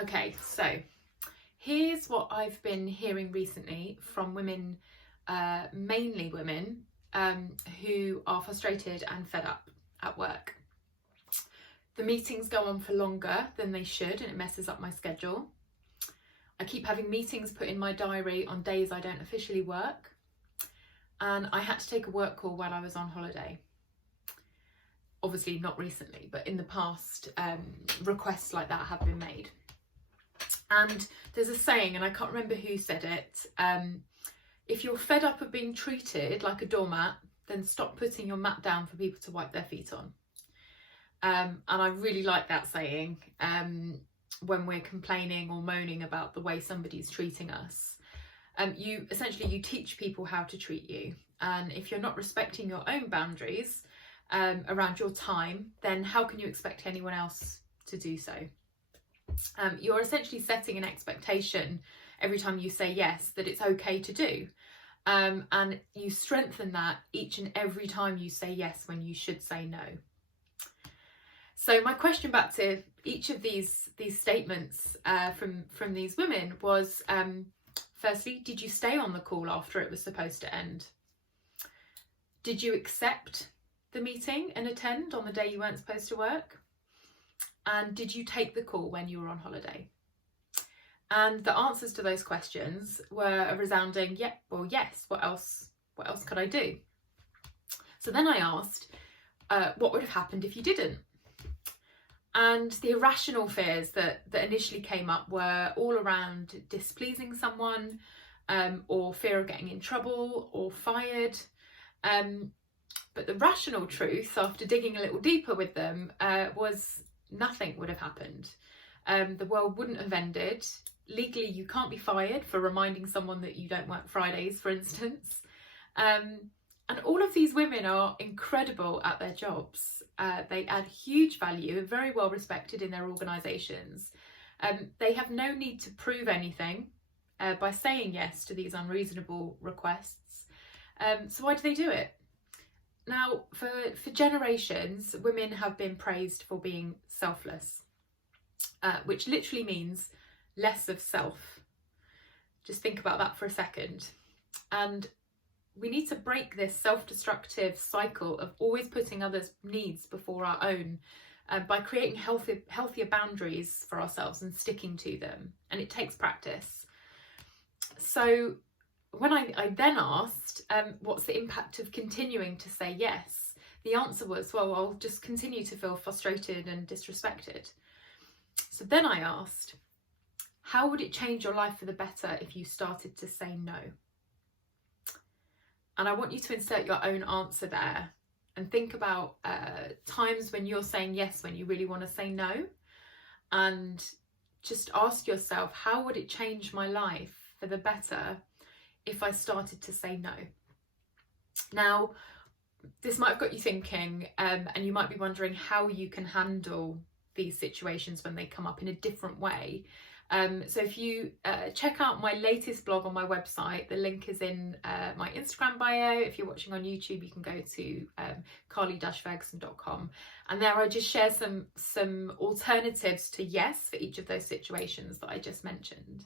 Okay, so here's what I've been hearing recently from women, mainly women, who are frustrated and fed up at work. The meetings go on for longer than they should and it messes up my schedule. I keep having meetings put in my diary on days I don't officially work. And I had to take a work call while I was on holiday. Obviously not recently, but in the past, requests like that have been made. And there's a saying, and I can't remember who said it, if you're fed up of being treated like a doormat, then stop putting your mat down for people to wipe their feet on. And I really like that saying when we're complaining or moaning about the way somebody's treating us. You teach people how to treat you. And if you're not respecting your own boundaries around your time, then how can you expect anyone else to do so? You're essentially setting an expectation every time you say yes that it's okay to do. And you strengthen that each and every time you say yes when you should say no. So my question back to each of these statements from these women was, firstly, did you stay on the call after it was supposed to end? Did you accept the meeting and attend on the day you weren't supposed to work? And did you take the call when you were on holiday? And the answers to those questions were a resounding yeah, well, yes. What else could I do? So then I asked, what would have happened if you didn't? And the irrational fears that initially came up were all around displeasing someone, or fear of getting in trouble or fired. But the rational truth, after digging a little deeper with them, was nothing would have happened. The world wouldn't have ended. Legally, you can't be fired for reminding someone that you don't work Fridays, for instance. And all of these women are incredible at their jobs. They add huge value and very well respected in their organisations. They have no need to prove anything by saying yes to these unreasonable requests. So why do they do it? Now, for generations, women have been praised for being selfless, which literally means less of self. Just think about that for a second. And we need to break this self-destructive cycle of always putting others' needs before our own by creating healthier boundaries for ourselves and sticking to them. And it takes practice. So when I then asked, what's the impact of continuing to say yes? The answer was, well, I'll just continue to feel frustrated and disrespected. So then I asked, how would it change your life for the better if you started to say no? And I want you to insert your own answer there and think about times when you're saying yes when you really want to say no. And just ask yourself, how would it change my life for the better if I started to say no? Now, this might have got you thinking, and you might be wondering how you can handle these situations when they come up in a different way. So if you check out my latest blog on my website, the link is in my Instagram bio. If you're watching on YouTube, you can go to carly-ferguson.com, and there I just share some alternatives to yes for each of those situations that I just mentioned.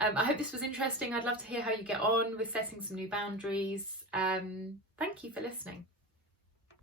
I hope this was interesting. I'd love to hear how you get on with setting some new boundaries. Thank you for listening.